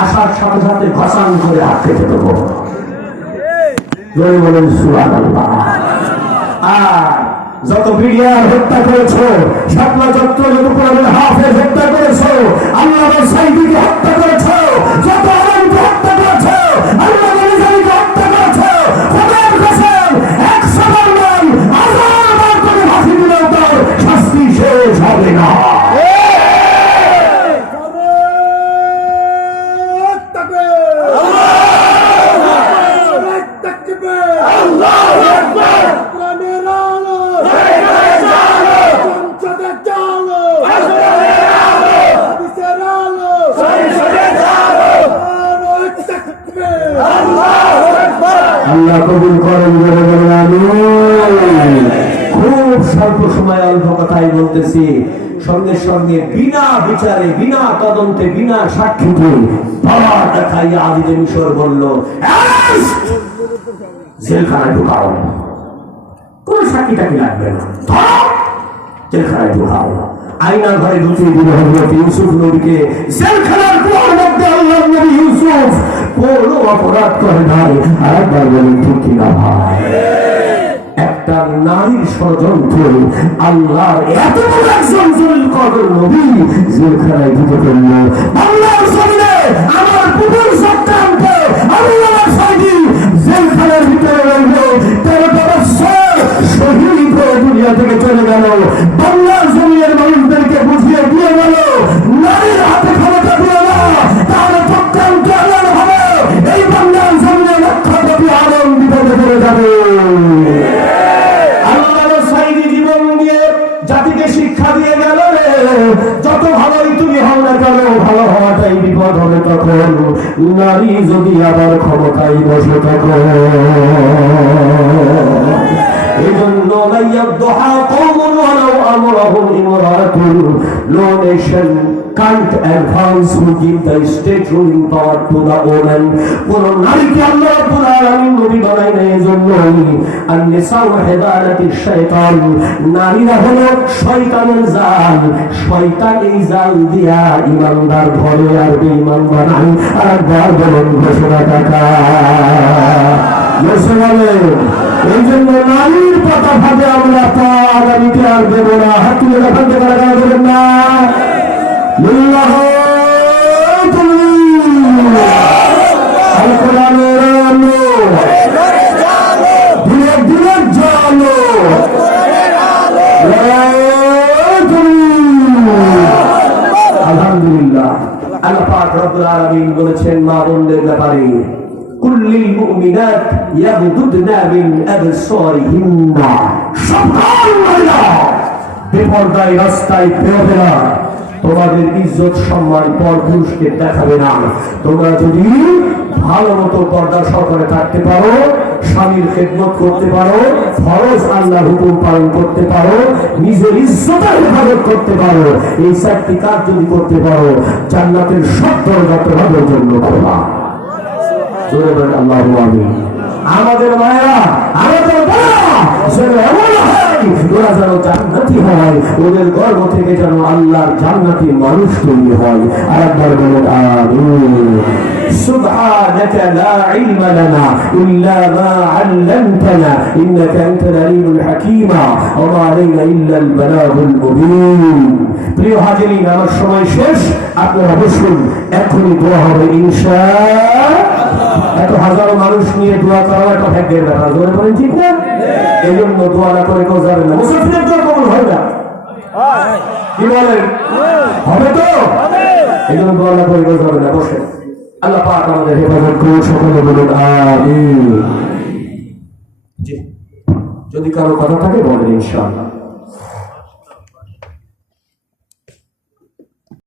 আসার সাথে সাথে ঘষান করে হাত কেটে দেবো। জয় বলেন সুরান আর যত বিডিআর হত্যা করেছ শাপলা চত্র যত হাফেজ হত্যা করেছ, আল্লাহ সাইদিকে হত্যা করেছ, যত আল্লাহ কবুল করেন খুব স্বল্প সময় অল্প কথাই বলতেছি। সঙ্গে সঙ্গে বিনা বিচারে, বিনা তদন্তে, বিনা সাক্ষীতে বাবার দেখাইয়া আদিতে মিশর বলল জেলখানায় ঢুকাও। কোন সাক্ষী টাকি লাগবে না। জেলখানায় ঢুকাও। আইনা ঘরে ঢুকিয়ে দিল হজরত ইউসুফ নবীকে, জেলখানার ভাই একটা নারীর ষড়যন্ত্র আল্লাহর এত বড় একজন জলিল কদর নবী জেলখানায় ঢুকে আমার পুতুল সন্তানকে যত ভালোই তুমি হও না কেন? ভালো হওয়াটাই বিপদ হবে তখন। নারী যদি আবার ক্ষমতায় বসে থাকো এজন্য লাইয়াদহা কওমুন ওয়ালাউ আমরাহুম ইমরাতুন। No nation can't advance who give the state ruling power to the woman কোন নারীকে আল্লাহ রাব্বুল আলামিন নবী বানায় না এজন্য আর নিসাউ হেদায়াতি শয়তান, নারীরা হলো শয়তানের জাল। শয়তান এই জাল দিয়া ইমানদার ঘরে আর বেঈমান বানায়। আর একবার বলেন, ঘোষণা টাকা এই জন্য নারীর কথা ভাবে আমরা তা আগামীতে আর দেব না। হাত তুলে দেবেন না। আলহামদুলিল্লাহ। আল্লাহ পাক রব্বুল আলামিন বলেছেন, মা বোনদের ব্যাপারে কুল্লিল মুমিনাত ইয়াগদুদনা মিন আবসারিহিন্ন সকল রাস্তায় বেরোবে না তোমাদের ইজ্জত, সম্মান, পর পুরুষকে দেখাবে না। তোমরা যদি ভালো মতো পর্দা সহকারে থাকতে পারো, স্বামীর খেদমত করতে পারো, ফরজ আল্লাহ হুকুম পালন করতে পারো, নিজের ইজ্জতের হেফাজত করতে পারো, এই চারটি কাজ যদি করতে পারো, জান্নাতের সব দরজা তোমাদের জন্য খোলা। আল্লাহু আমাদের মায়েরা আমাদের বোনেরা যেন এমন হয় ওরা যেন জান্নাতি হয় ওদের গর্ব থেকে যেন আল্লাহর জান্নাতি মানুষ তৈরি হয় আর একবার বলেন আমিন سبحانك لا علم لنا إلا ما علمتنا إنك أنت العليم الحكيم وما علينا إلا البلاغ المبين প্রিয় হাজিরিন আমার সময় শেষ আপনারা বসুন এখনই দোয়া হবে ইনশা এত হাজারো মানুষ নিয়ে দোয়া করা একটা ভাগ্যের ব্যাপার জোরে বলেন ঠিক না এই জন্য দোয়া করে কেউ যাবে না। কবুল হয় না। কি বলেন? হবে তো? এই জন্য দোয়া করে কেউ যাবে না। বসে। আল্লাহ পাক আমাদের হেফাজত করুন, সকলে বলুন, আমিন। যদি কারও কথা থাকে, বলেন ইনশাআল্লাহ।